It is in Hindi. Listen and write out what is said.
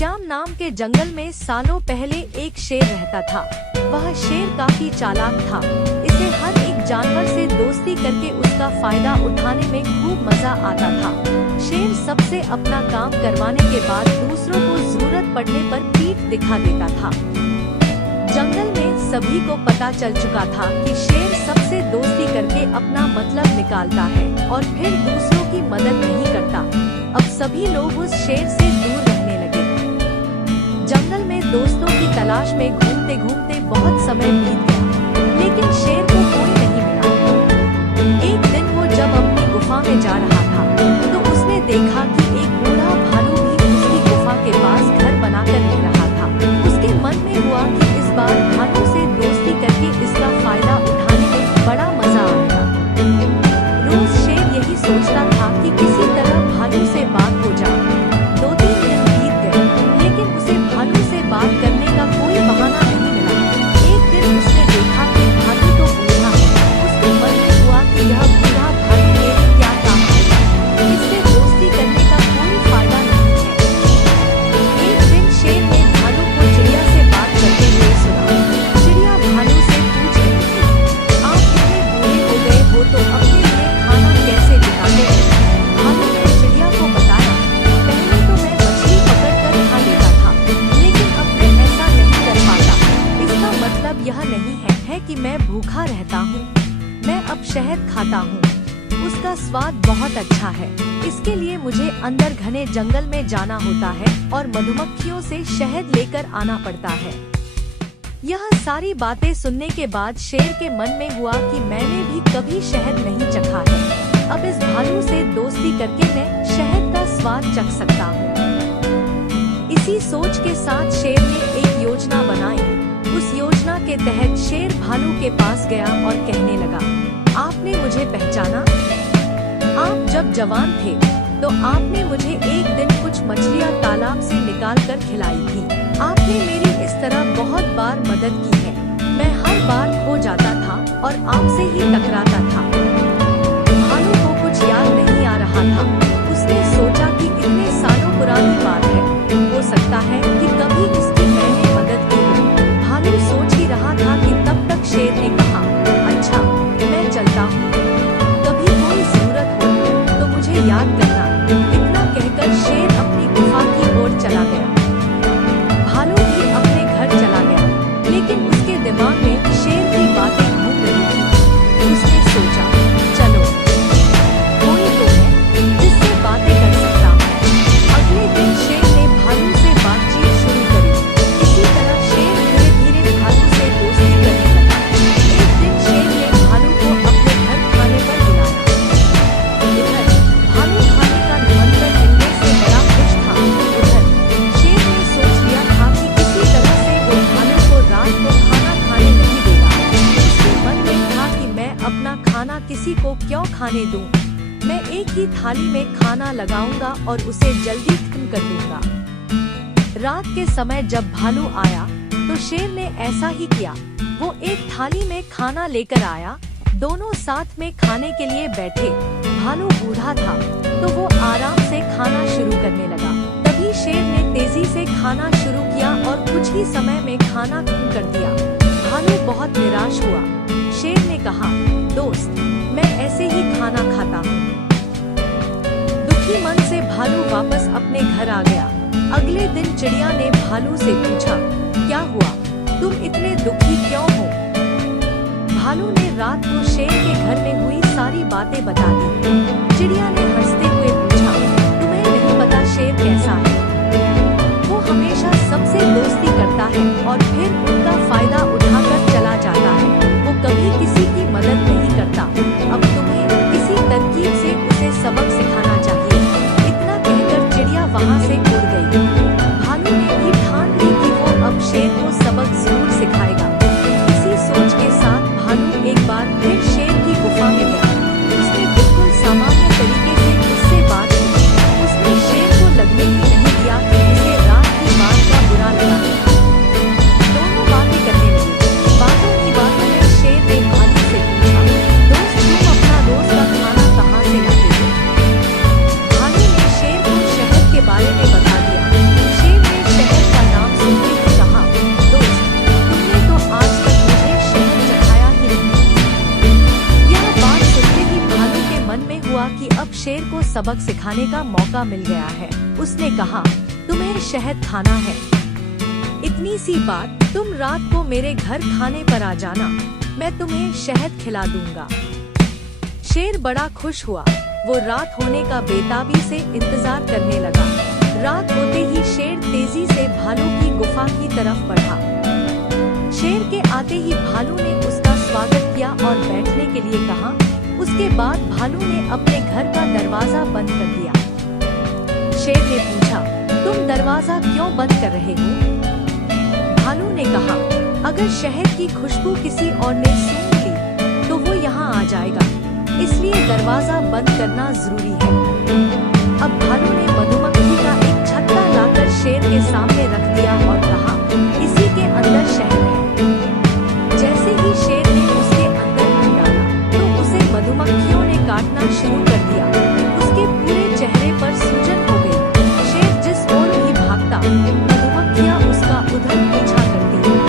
श्याम नाम के जंगल में सालों पहले एक शेर रहता था। वह शेर काफी चालाक था। इसे हर एक जानवर से दोस्ती करके उसका फायदा उठाने में खूब मजा आता था। शेर सबसे अपना काम करवाने के बाद दूसरों को जरूरत पड़ने पर पीठ दिखा देता था। जंगल में सभी को पता चल चुका था कि शेर सबसे दोस्ती करके अपना मतलब निकालता है और फिर दूसरों की मदद नहीं करता। अब सभी लोग उस शेर से दूर रहने लगे। जंगल में दोस्तों की तलाश में घूमते घूमते बहुत समय बीत गया, लेकिन शेर को कोई नहीं मिला। एक दिन वो जब अपनी गुफा में जा रहा था तो उसने देखा कि एक बूढ़ा भालू भी उसकी गुफा के पास घर बनाकर रह रहा था। उसके मन में हुआ कि इस बार भालू से दोस्ती करके इसका फायदा उठाने में बड़ा मजा आएगा। रोज शेर यही सोचता था कि किसी तरह भालू से बात हो जाए। 2-3 दिन बीत गए, लेकिन उसे भालू से बात करने का कोई बहाना नहीं मिला। एक दिन उसने देखा कि भालू तो बूढ़ा है। उसके मन में हुआ कि यह बूढ़ा भालू मेरे क्या काम आएगा, इससे दोस्ती करने का कोई फायदा नहीं है। एक दिन शेर ने भालू को चिड़िया से बात करते हुए सुना। चिड़िया भालू से पूछ रही थी, आप इतने बूढ़े हो गए हो तो अपने लिए खाना कैसे जुटाते हैं? भालू ने चिड़िया को बताया, पहले तो मैं मछली पकड़कर खा लेता था, लेकिन अब मैं ऐसा नहीं कर पाता। इसका मतलब यह नहीं है कि मैं भूखा रहता हूँ। मैं अब शहद खाता हूँ। उसका स्वाद बहुत अच्छा है। इसके लिए मुझे अंदर घने जंगल में जाना होता है और मधुमक्खियों से शहद लेकर आना पड़ता है। यह सारी बातें सुनने के बाद शेर के मन में हुआ कि मैंने भी कभी शहद नहीं चखा है। अब इस भालू से दोस्ती करके मैं शहद का स्वाद चख सकता हूँ। इसी सोच के साथ शेर ने एक योजना बनाई। उस योजना के तहत शेर भालू के पास गया और कहने लगा, आपने मुझे पहचाना? आप जब जवान थे तो आपने मुझे एक दिन कुछ मछलियाँ तालाब से निकाल कर खिलाई थी। आपने मेरी इस तरह बहुत बार मदद की है। मैं हर बार खो जाता था और आपसे ही टकराता था। भालू को कुछ याद नहीं आ रहा था। उसने सोचा कि इतने सालों पुरानी बात है, हो सकता है कि कभी इसकी मैंने मदद की हो। भालू सोच ही रहा था कि तब तक शेर ने कहा, अच्छा मैं चलता हूँ, कभी कोई जरूरत हो तो मुझे याद करना। इतना कहकर शेर अपनी गुफा की ओर चला गया। भालू भी अपने घर चला गया, लेकिन उसके दिमाग में शेर की बातें घूम रही थी। उसने सोचा, चलो कोई तो है जिससे बातें कर सकता हूँ। अगले दिन शेर ने भालू से बातचीत शुरू करी। इसी तरह शेर धीरे धीरे भालू से दोस्ती करने लगा। एक दिन शेर ने भालू को अपने घर खाने पर बुलाया। इधर भालू खाने का निमंत्रण मिलने से बड़ा खुश था। उधर शेर ने सोच लिया था कि किसी तरह से वो भालू को रात को खाना खाने नहीं देगा। उसके मन में था कि मैं अपना खाना किसी को क्यों खाने दूं? मैं एक ही थाली में खाना लगाऊंगा और उसे जल्दी खत्म कर दूंगा। रात के समय जब भालू आया तो शेर ने ऐसा ही किया। वो एक थाली में खाना लेकर आया। दोनों साथ में खाने के लिए बैठे। भालू बूढ़ा था तो वो आराम से खाना शुरू करने लगा। तभी शेर ने तेजी से खाना शुरू किया और कुछ ही समय में खाना खत्म कर दिया। भालू बहुत निराश हुआ। शेर ने कहा, दोस्त मैं ऐसे ही खाना खाता हूँ। दुखी मन से भालू वापस अपने घर आ गया। अगले दिन चिड़िया ने भालू से पूछा, क्या हुआ, तुम इतने दुखी क्यों हो? भालू ने रात को शेर के घर में हुई सारी बातें बता दी। चिड़िया ने हंसते हुए पूछा, तुम्हें नहीं पता शेर कैसा है? वो हमेशा सबसे दोस्ती करता है और फिर उनका फायदा उठाकर चला जाता है। वो कभी किसी की मदद नहीं करता। अब तुम्हें किसी तरकीब से उसे सबक सिखाना चाहिए। इतना कहकर चिड़िया वहाँ से उड़ गई। भालू ने भी ठान ली कि वो अब शेर को सबक जरूर सिखाएगा। इसी सोच के साथ भालू एक बार फिर शेर की गुफा में गया। उसने बिल्कुल सामान्य तरीके से सबक सिखाने का मौका मिल गया है। उसने कहा, तुम्हें शहद खाना है। इतनी सी बात, तुम रात को मेरे घर खाने पर आ जाना, मैं तुम्हें शहद खिला दूंगा। शेर बड़ा खुश हुआ। वो रात होने का बेताबी से इंतजार करने लगा। रात होते ही शेर तेजी से भालू की गुफा की तरफ बढ़ा। शेर के आते ही भालू ने उसका स्वागत किया और बैठने के लिए कहा। उसके बाद भालू ने अपने घर का दरवाजा बंद कर दिया। शेर ने पूछा, तुम दरवाजा क्यों बंद कर रहे हो? भालू ने कहा, अगर शहद की खुशबू किसी और ने सूंघ ली तो वो यहाँ आ जाएगा, इसलिए दरवाजा बंद करना जरूरी है। अब भालू ने मधुमक्खी का एक छत्ता लाकर शेर के सामने रख दिया और कहा, इसी के अंदर शहद है। जैसे ही शेर ने उसके अंदर मुंह डाला तो उसे मधुमक्खियों ने काटना शुरू कर दिया।